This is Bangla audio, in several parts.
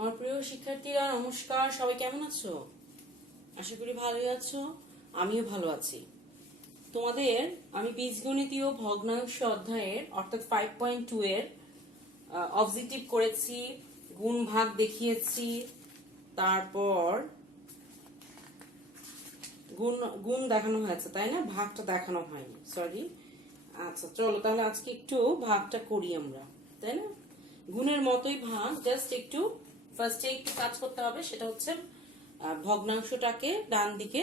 আমার প্রিয় শিক্ষার্থীরা নমস্কার। সবাই কেমন আছো? আশা করি ভালোই আছো। আমিও ভালো আছি। তোমাদের আমি বীজগণিতীয় ভগ্নাংশ অধ্যায়ের অর্থাৎ 5.2 এর অবজেক্টিভ করেছি, গুণ ভাগ দেখিয়েছি, তারপর গুণ গুণ দেখানো হয়েছে, তাই না? ভাগটা দেখানো হয়নি, সরি। আচ্ছা চলো তাহলে আজকে একটু ভাগটা করি আমরা, তাই না? গুণের মতোই ভাগ, জাস্ট একটু ফার্স্টে একটু কাজ করতে হবে। সেটা হচ্ছে ভগ্নাংশটাকে ডান দিকে,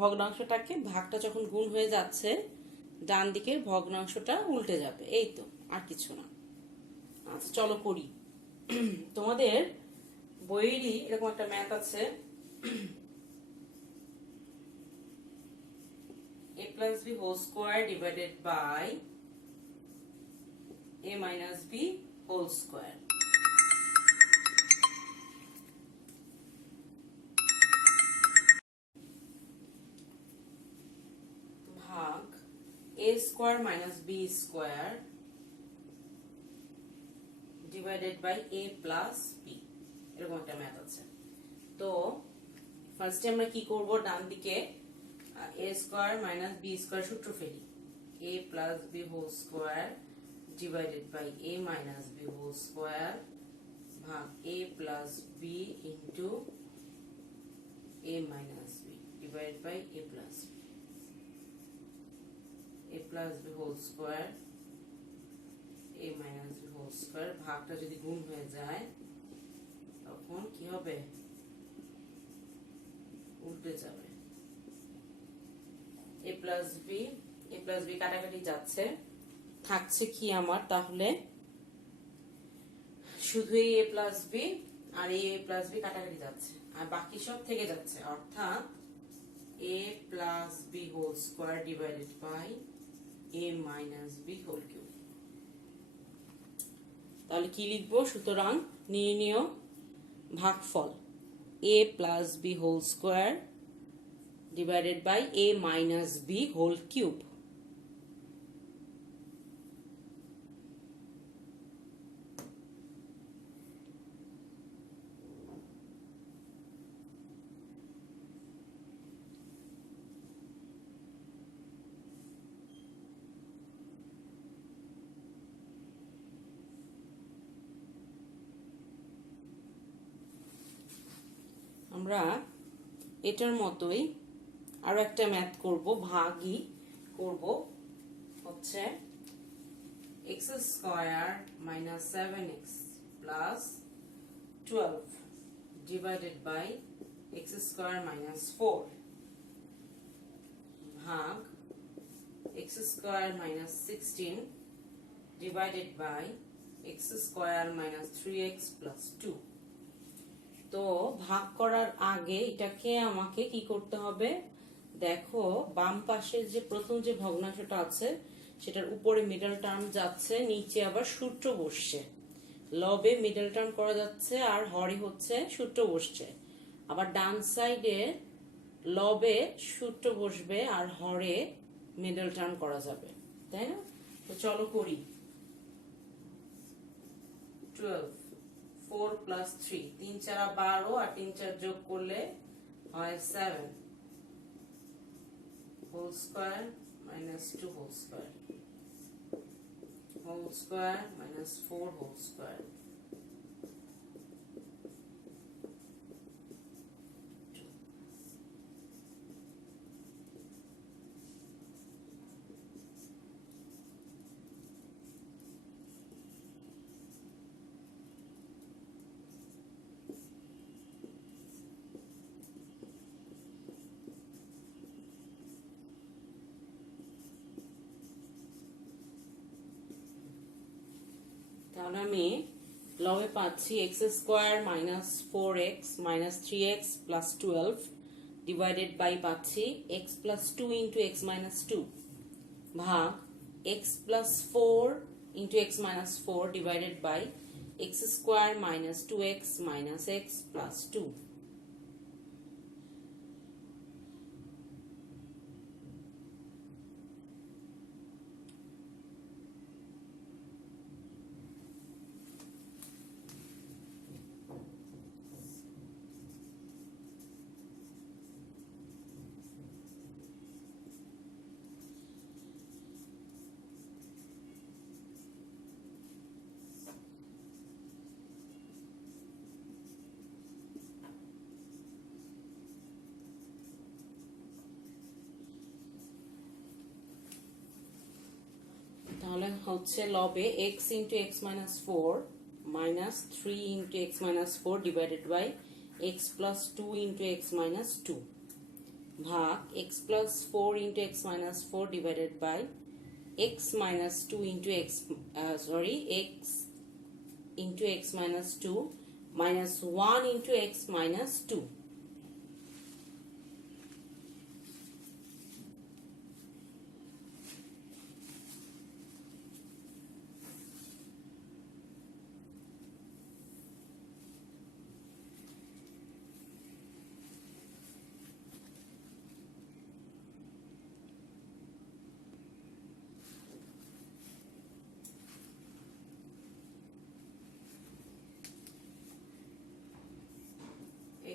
ভগ্নাংশটাকে ভাগটা যখন গুণ হয়ে যাচ্ছে ডান দিকের ভগ্নাংশটা উল্টে যাবে, এই তো, আর কিছু না। আচ্ছা চলো করি। তোমাদের বইয়েরই এরকম একটা ম্যাথ আছে, a plus b whole square divided by a minus b whole square. ভাগ a square minus b square divided by a plus b, এরকম একটা ম্যাথ আছে। তো ফার্স্টে আমরা কি করব, ডান দিকে a square minus b square সূত্র ফেলি, a plus b whole square divided by a minus b whole square ভাগ a plus b into a minus b divided by a plus b, a plus b whole square a minus b whole square। ভাগটা যদি গুণ হয়ে যায় তখন কি হবে, উল্টে যাবে। a plus b কাটাকাটি যাচ্ছে, থাকছে কি আমার তাহলে শুধু এই a plus b আর এই a plus b কাটাকাটি যাচ্ছে, আর বাকি সব থেকে যাচ্ছে, অর্থাৎ a plus b whole square divided by a minus b whole cube। তাহলে কি লিখবো, সুতরাং নির্ণেয় ভাগফল a plus b whole square divided by a minus b whole cube। আমরা এটার মতোই আরো একটা ম্যাথ করব, ভাগই করব, হচ্ছে x square minus 7x plus 12 divided by x square minus 4 ভাগ x square minus 16 divided by x square minus 3x plus 2। তো ভাগ করার আগে এটাকে আমাকে কি করতে হবে, দেখো বাম পাশে যে প্রথম যে ভগ্নাংশটা আছে সেটার উপরে মিডল টার্ম যাচ্ছে, নিচে আবার সূত্র বসছে, লবে মিডল টার্ম করা যাচ্ছে আর হরে হচ্ছে সূত্র বসছে, আবার ডান সাইডে লবে সূত্র বসবে আর হরে মিডল টার্ম করা যাবে, তাই না? তো চলো করি। 12 4 plus 3, 3 4 12 আর 3 4 যোগ করলে হয় 7 whole square minus 2 whole square minus 4 whole square। তাহলে আমি লবে পাচ্ছি x square minus 4x minus 3x plus 12 divided by পাচ্ছি x plus 2 into x minus 2 ভাগ x plus 4 into x minus 4 divided by x square minus 2x minus x plus 2। হচ্ছে লবে x into x minus 4 minus 3 into x minus 4 divided by x plus 2 into x minus 2 ভাগ x plus 4 into x minus 4 divided by x minus 2 into x x into x minus 2 minus 1 into x minus 2.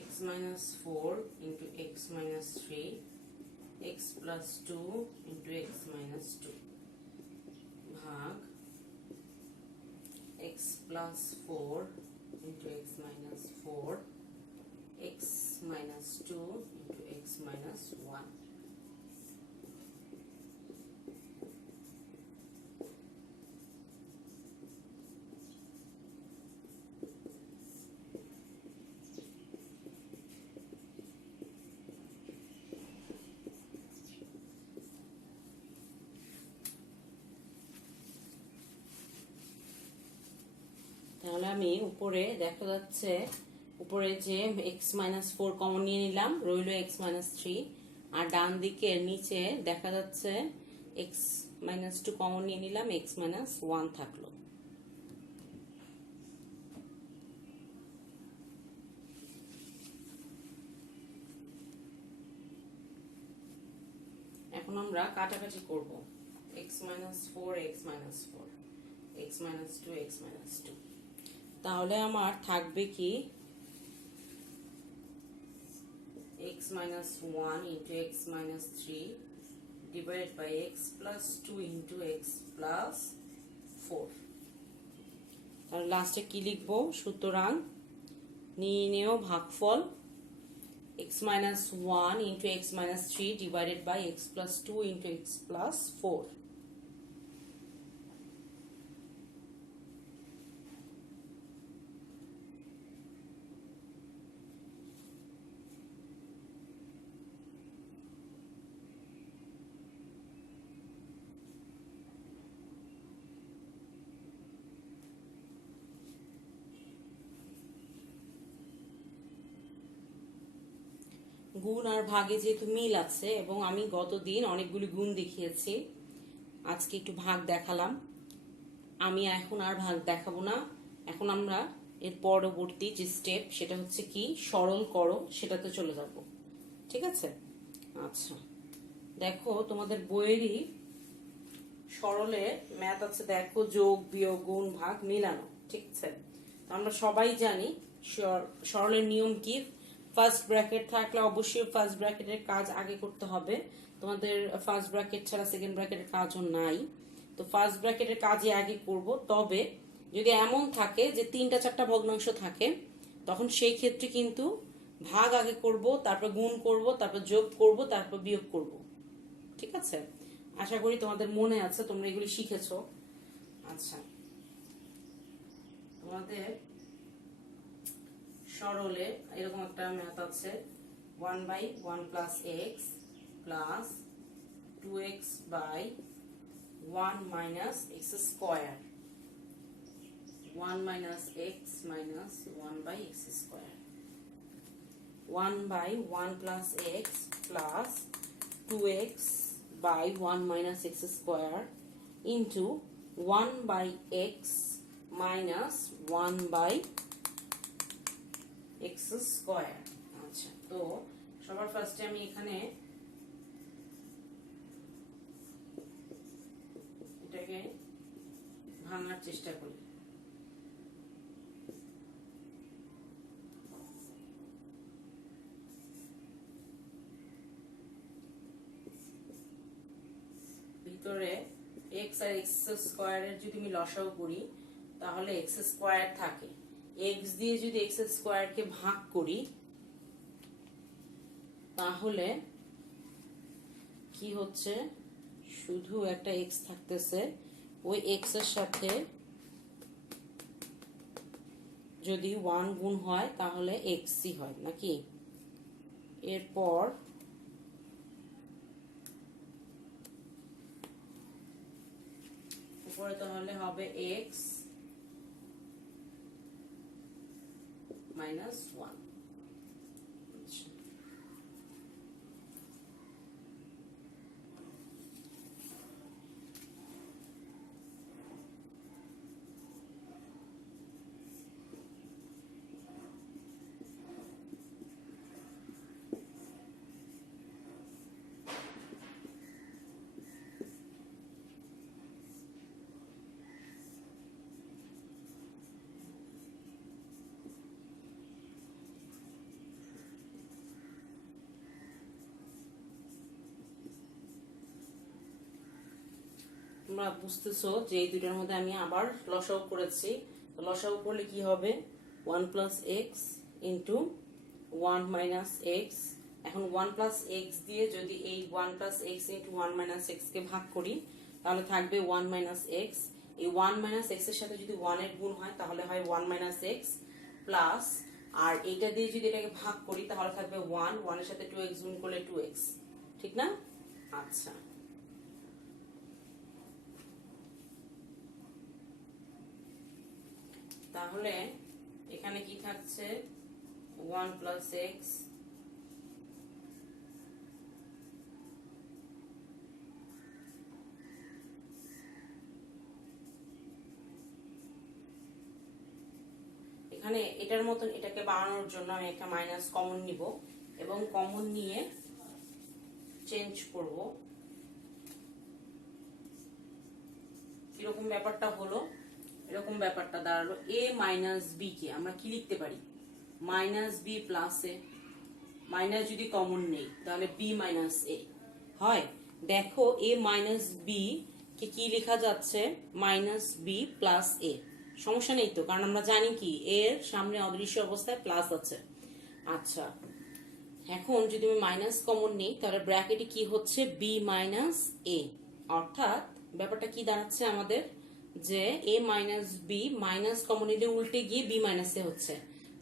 X minus 4 into x minus 3 x plus 2 into x minus 2 भाग x plus 4 into x minus 4 x minus 2 into x minus 1. তাহলে আমি উপরে দেখা যাচ্ছে উপরে যে x minus 4 কমন নিয়ে নিলাম, রইল x minus 3, আর ডান দিকের নিচে দেখা যাচ্ছে x minus 2 কমন নিয়ে নিলাম, x minus 1 থাকলো। এখন আমরা কাটাকাটি করব, x minus 4 x minus 4 x minus 2 x minus 2। তাহলে আমার থাকবে কি x minus 1 into x minus 3 divided by x plus 2 into x plus 4। তাহলে লাস্টে কি লিখবো, সুতরাং নির্ণেয় ভাগফল x minus 1 into x minus 3 divided by x plus 2 into x plus 4। গুণ আর ভাগে যেহেতু মিল আছে এবং আমি গতদিন অনেকগুলি গুণ দেখিয়েছি, আজকে একটু ভাগ দেখালাম। আমি এখন আর ভাগ দেখাবো না, এখন আমরা এর পরবর্তী যে স্টেপ সেটা হচ্ছে কি সরল করো সেটাতে চলে যাব। ঠিক আছে, আচ্ছা দেখো তোমাদের বইয়েরই সরলের ম্যাথ আছে, দেখো যোগ বিয়োগ গুণ ভাগ মিলানো। ঠিক আছে, আমরা সবাই জানি সরলের নিয়ম কি, ফার্স্ট ব্র্যাকেট থাকলে অবশ্যই ফার্স্ট ব্র্যাকেটের কাজ আগে করতে হবে, তোমাদের ফার্স্ট ব্র্যাকেট ছাড়া সেকেন্ড ব্র্যাকেটের কাজও নাই, তো ফার্স্ট ব্র্যাকেটের কাজই আগে করব। তবে যদি এমন থাকে যে 3টা 4টা ভগ্নাংশ থাকে তখন সেই ক্ষেত্রে কিন্তু ভাগ আগে করব, তারপর গুণ করব, তারপর যোগ করব, তারপর বিয়োগ করব। ঠিক আছে, আশা করি তোমাদের মনে আছে, তোমরা এগুলি শিখেছো। আচ্ছা, তোমাদের সরলে এরকম একটা ম্যাথ আছে, 1/1 plus x plus 2x by 1 minus x square, 1 minus x minus 1 by x square, 1/1 plus x plus 2x by 1 minus x square into 1 by x minus 1 by x square। আচ্ছা, তো সবার ফার্স্টে আমি এখানে এটাকে ভাঙার চেষ্টা করি। ভিতরে x আর x স্কয়ারের যদি আমি লসাগু করি তাহলে x স্কয়ার থাকে, x দিয়ে যদি x স্কয়ারকে ভাগ করি তাহলে কি হচ্ছে, শুধু একটা x থাকতেছে, ওই এক্স এর সাথে যদি 1 গুণ হয় তাহলে এক্সই হয় নাকি। এরপর উপরে তাহলে হবে এক্স মাইনাস 1। তোমরা বুঝতেছো যে এই দুইটার মধ্যে আমি আবার লসাগু করেছি। লসাগু করলে কি হবে 1 plus x into 1 minus x. এখন 1 প্লাস এক্স দিয়ে যদি এই 1 plus x into 1 minus x কে ভাগ করি তাহলে থাকবে 1 মাইনাস এক্স। এই 1 মাইনাস এক্স এর সাথে যদি 1 এর গুণ হয় তাহলে হয় 1 মাইনাস এক্স প্লাস, আর এইটা দিয়ে যদি এটাকে ভাগ করি তাহলে থাকবে 1, 1 এর সাথে 2x গুণ করলে 2x, ঠিক না? আচ্ছা, তাহলে এখানে কি থাকছে 1 প্লাস এক্স এখানে এটার মতন এটাকে বানানোর জন্য আমি একটা মাইনাস কমন নিব এবং কমন নিয়ে চেঞ্জ করব। কিরকম ব্যাপারটা হলো, এরকম ব্যাপারটা দাঁড়ালো a মাইনাস বি কে আমরা কি লিখতে পারি মাইনাস বি প্লাস এ। মাইনাস যদি কমন নেই তাহলে b মাইনাস এ হয়। দেখো a মাইনাস বি কে কি লেখা যাচ্ছে মাইনাস বি প্লাস এ। সমস্যা নেই তো, কারণ আমরা জানি কি এর সামনে অদৃশ্য অবস্থায় প্লাস আছে। আচ্ছা, এখন যদি আমি মাইনাস কমন নিই তাহলে ব্র্যাকেটে কি হচ্ছে বি মাইনাস এ, অর্থাৎ ব্যাপারটা কি দাঁড়াচ্ছে আমাদের যে এ মাইনাস বি মাইনাস কমন নিলে উল্টে গিয়ে বি মাইনাস এ হচ্ছে।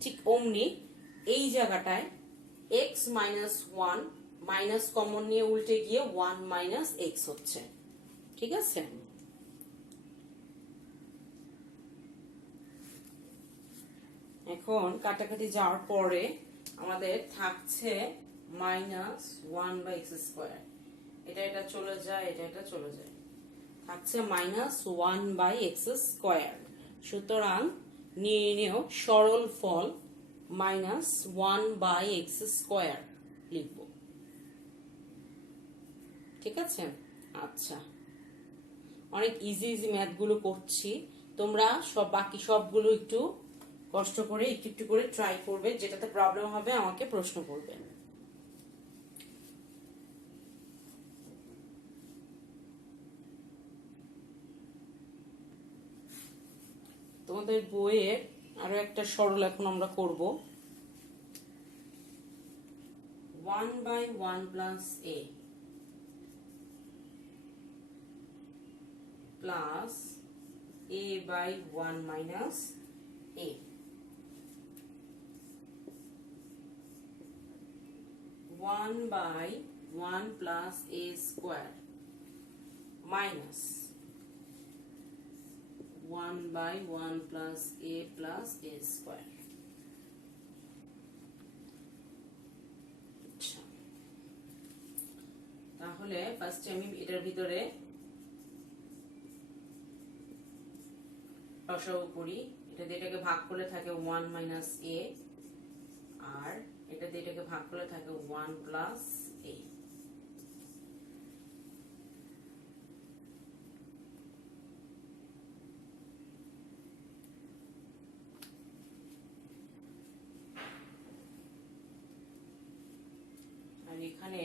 ঠিক অমনি এই জায়গাটায় এক্স মাইনাস 1 মাইনাস কমন নিয়ে উল্টে গিয়ে 1 মাইনাস এক্স হচ্ছে। ঠিক আছে, এখন কাটাকাটি যাওয়ার পরে আমাদের থাকছে মাইনাস 1 বাই এক্স স্কোয়ার। এটা এটা চলে যায়, এটা এটা চলে যায়, থাকছে মাইনাস 1 বাই এক্স স্কোয়ার। সুতরাং নির্ণেয় সরল ফল মাইনাস 1 বাই এক্স স্কোয়ার লিখব। ঠিক আছে, আচ্ছা, অনেক ইজি ইজি ম্যাথ গুলো করছি, তোমরা সব বাকি সবগুলো একটু কষ্ট করে একটু একটু করে ট্রাই করবে, যেটাতে প্রবলেম হবে আমাকে প্রশ্ন করবে। তোমাদের বইয়ের আরো একটা সরল এখন আমরা করব 1 by 1 plus a plus a by 1 minus a. 1 by 1 plus a square minus 1 by 1 plus a square। তাহলে ফার্স্ট আমি এটার ভিতরে লসাগু করি। এটা দিয়ে এটাকে ভাগ করলে থাকে 1 মাইনাস এ, আর এটা দিয়ে এটাকে ভাগ করলে থাকে 1 প্লাস এ। আর এখানে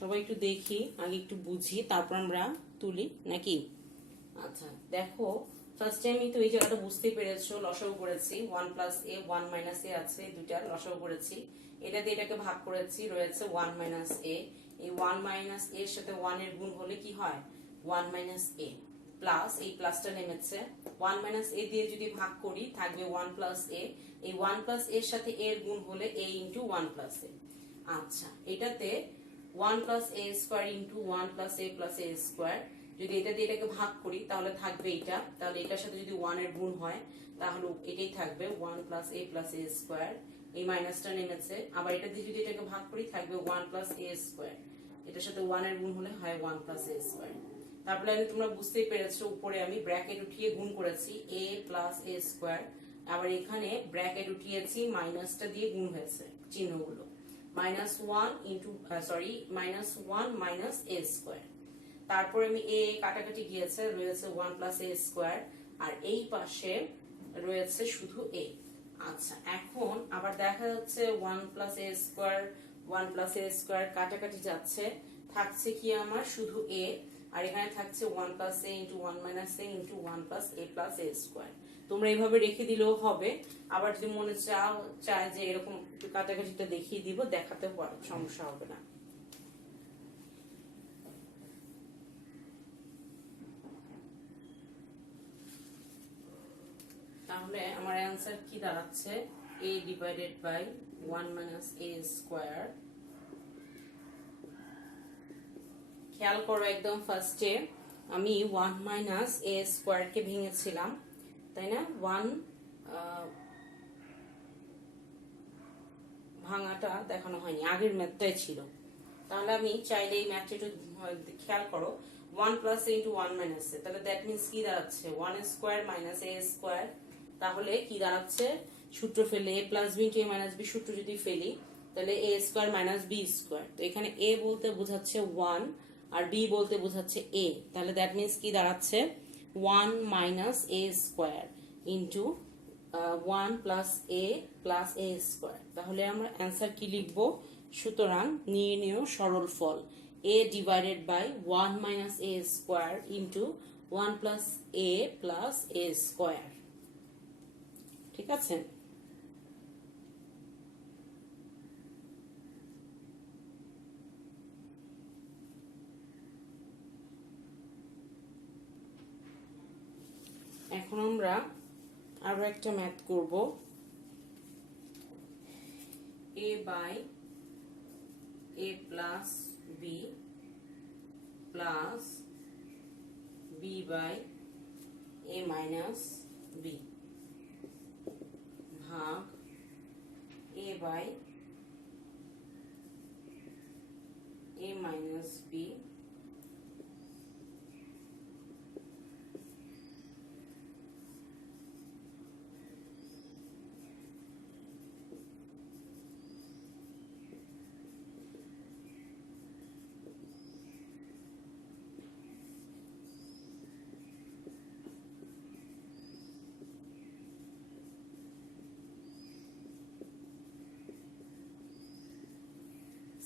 সবাই একটু দেখি, আগে একটু বুঝি, তারপর আমরা তুলি নাকি। আচ্ছা দেখো, ফার্স্টে আমি তো এই জায়গাটা বুঝতে পেরেছো, লসাগু করেছি 1 প্লাস এ 1 মাইনাস এ আছে, দুইটা লসাগু করেছি, এটা দিয়ে এটাকে ভাগ করেছি, রয়েছে 1 মাইনাস এ। এই 1 মাইনাস এর সাথে 1 এর গুণ হলে কি হয়, 1 মাইনাস এ প্লাস, এই প্লাসটা নেমেছে, 1 মাইনাস এ দিয়ে যদি ভাগ করি থাকবে 1 প্লাস এ, এই 1 প্লাস এর সাথে এর গুণ হলে এ ইন্টু 1 প্লাস এ। আচ্ছা এটাতে 1 plus a square into 1 plus a plus a square, যদি এটা দিয়ে এটাকে ভাগ করি তাহলে থাকবে এটা, তাহলে এটার সাথে যদি 1 এর গুণ হয় তাহলে এটাই থাকবে 1 plus a plus a square, এই মাইনাসটা নেমেছে, আবার এটা দিয়ে যদি এটাকে ভাগ করি থাকবে 1 প্লাস এ স্কোয়ার, এটার সাথে 1 এর গুণ হলে হয় 1 প্লাস এ স্কোয়ার। তারপরে তোমরা বুঝতেই পেরেছো, উপরে আমি ব্র্যাকেট উঠিয়ে গুণ করেছি এ প্লাস এ স্কোয়ার, আবার এখানে ব্র্যাকেট উঠিয়েছি, মাইনাসটা দিয়ে গুণ হয়েছে চিহ্নগুলো, minus 1 into sorry minus 1 minus a square. তারপরে আমি এ কাটাকাটি গিয়েছে, রয়েছে 1 প্লাস এ স্কোয়ার, আর এই পাশে রয়েছে শুধু এ। আচ্ছা এখন আবার দেখা যাচ্ছে 1 plus a square 1 plus a square কাটাকাটি যাচ্ছে, থাকছে কি আমার শুধু এ, আর এখানে থাকছে 1 plus A into 1 minus A into 1 plus a plus a square. তোমরা এইভাবে রেখে দিলেও হবে, আবার যদি মনে চায় যে এরকম একটু কাটাকাটিটা দেখিয়ে দিব, দেখাতে পারো, সমস্যা হবে না। তাহলে আমার অ্যান্সার কি দাঁড়াচ্ছে, a divided by 1 minus a square. খেয়াল করো একদম ফার্স্টে আমি 1 মাইনাস a স্কোয়ার কে ভেঙেছিলাম, তাই না, 1 ভাঙাটা দেখানো হয়নি, আগের ম্যাথটাই ছিল। তাহলে আমি চাইলে এই ম্যাথটা একটু খেয়াল করো, 1 প্লাস এ ইন্টু 1 মাইনাস এ, তাহলে দ্যাট মিনস কি দাঁড়াচ্ছে 1 স্কোয়ার মাইনাস এ স্কোয়ার। তাহলে কি দাঁড়াচ্ছে, সূত্র ফেলে এ প্লাস বি ইন্টু এ মাইনাস বি সূত্র যদি ফেলি তাহলে এ স্কোয়ার মাইনাস বি স্কোয়ার, তো এখানে এ বলতে বোঝাচ্ছে 1 আর বি বলতে বোঝাচ্ছে এ, তাহলে দ্যাট মিনস কি দাঁড়াচ্ছে 1 minus a square into 1 plus a plus a square. তাহলে আমরা অ্যান্সার কি লিখবো, সুতরাং নির্ণেয় সরল ফল a divided by 1 minus a square into 1 plus a plus a square. ঠিক আছে, এখন আমরা আরো একটা ম্যাথ করব, a by a plus b plus b by a minus b ভাগ a by a minus b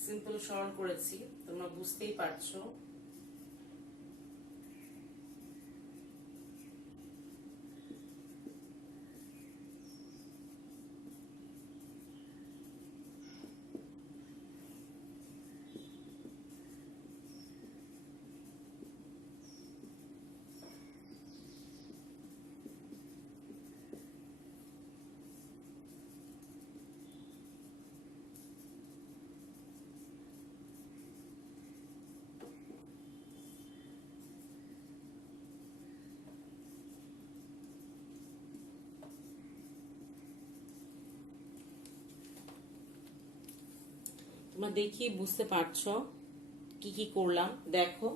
simple সরল করেছি, তোমরা বুঝতেই পারছো। তোমরা দেখি বুঝতে পারছো কি কি করলাম। দেখো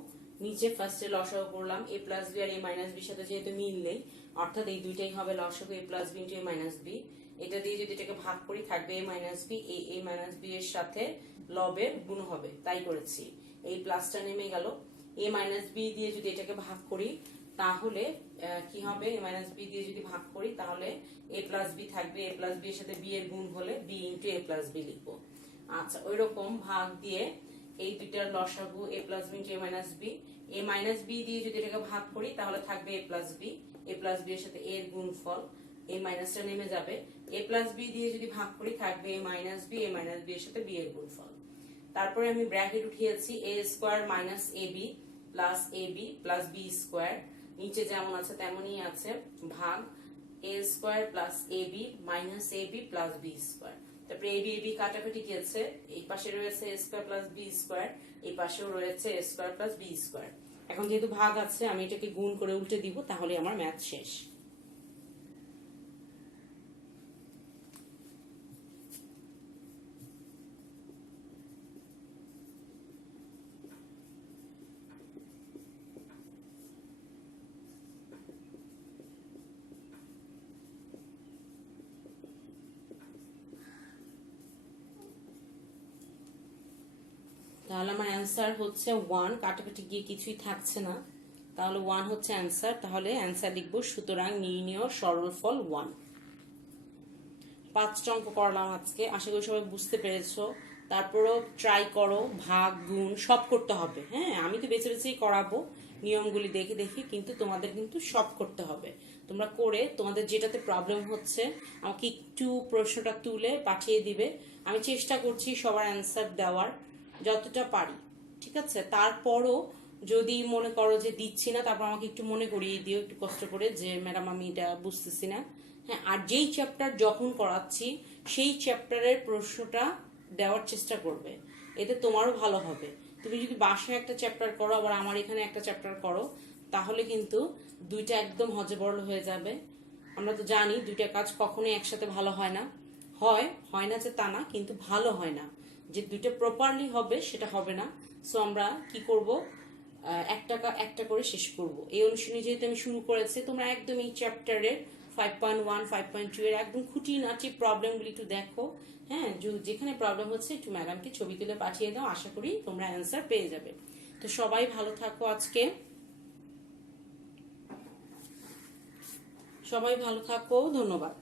নিচে ফার্স্টে লসাগু করলাম, এ প্লাস বি আর এ মাইনাস বির সাথে যেহেতু মিললেই, অর্থাৎ এই দুইটাই হবে লসাগু, এ প্লাস বি ইন্টু এ মাইনাস বি। এটা দিয়ে যদি এটাকে ভাগ করি থাকবে এ মাইনাস বি, এ মাইনাস বি এর সাথে লবের গুণ হবে, তাই করেছি। এই প্লাসটা নেমে গেল, এ মাইনাস বি দিয়ে যদি এটাকে ভাগ করি তাহলে কি হবে, এ মাইনাস বি দিয়ে যদি ভাগ করি তাহলে এ প্লাস বি থাকবে, এ প্লাস বি এর সাথে বি এর গুণ হলে বি ইন্টু এ প্লাস বি লিখবো। আচ্ছা ওই রকম ভাগ দিয়ে এই দুইটার লসাগু a plus b into a minus b. a minus b দিয়ে যদি এটাকে ভাগ করি তাহলে থাকবে a প্লাস বি এর সাথে a এর গুণফল, a মাইনাসটা নেমে যাবে। a প্লাস বি দিয়ে যদি ভাগ করি থাকবে a মাইনাস বি এর সাথে b এর গুণফল। তারপরে আমি ব্র্যাকেট উঠিয়েছি a square minus ab plus b square, নিচে যেমন আছে তেমনই আছে, ভাগ a square plus ab plus b square. তারপরে ab কাটাকাটি গিয়েছে, এই পাশে রয়েছে a square plus b square, এই পাশেও রয়েছে a square plus b square. এখন যেহেতু ভাগ আছে আমি এটাকে গুণ করে উল্টে দিব, তাহলে আমার ম্যাথ শেষ। তাহলে আমার অ্যান্সার হচ্ছে 1, কাটাকাটি গিয়ে কিছুই থাকছে না, তাহলে 1 হচ্ছে অ্যান্সার। তাহলে অ্যান্সার লিখবো, সুতরাং নির্ণেয় সরলফল 1। 5টা অঙ্ক করলাম আজকে, আশা করি সবাই বুঝতে পেরেছো। তারপরও ট্রাই করো, ভাগ গুণ সব করতে হবে। হ্যাঁ, আমি তো বেছে বেছেই করাবো নিয়মগুলি দেখে দেখে, কিন্তু তোমাদের কিন্তু সব করতে হবে। তোমরা করে তোমাদের যেটাতে প্রবলেম হচ্ছে আমাকে একটু প্রশ্নটা তুলে পাঠিয়ে দিবে, আমি চেষ্টা করছি সবার অ্যান্সার দেওয়ার যতটা পারি, ঠিক আছে। তারপরও যদি মনে করো যে দিচ্ছি না, তারপর আমাকে একটু মনে করিয়ে দিও একটু কষ্ট করে যে ম্যাডাম আমি এটা বুঝতেছি না। হ্যাঁ, আর যেই চ্যাপ্টার যখন করাচ্ছি সেই চ্যাপ্টারের প্রশ্নটা দেওয়ার চেষ্টা করবে, এতে তোমারও ভালো হবে। তুমি যদি বাসায় একটা চ্যাপ্টার করো আবার আমার এখানে একটা চ্যাপ্টার করো, তাহলে কিন্তু দুইটা একদম হজবরল হয়ে যাবে। আমরা তো জানি দুইটা কাজ কখনোই একসাথে ভালো হয় না, হয় না যে তা না, কিন্তু ভালো হয় না। যে দুইটা প্রপারলি হবে সেটা হবে না। সো আমরা কি করব, একটা করে শেষ করব। এই অনুশীলনী যেহেতু আমি শুরু করেছি, তোমরা একদম এই চ্যাপ্টারের 5.1 5.2 এর একদম খুঁটিনাটি প্রবলেমগুলি একটু দেখো। হ্যাঁ, যেখানে প্রবলেম হচ্ছে একটু ম্যাডামকে ছবি তুলে পাঠিয়ে দাও, আশা করি তোমরা অ্যান্সার পেয়ে যাবে। তো সবাই ভালো থাকো, আজকে সবাই ভালো থাকো, ধন্যবাদ।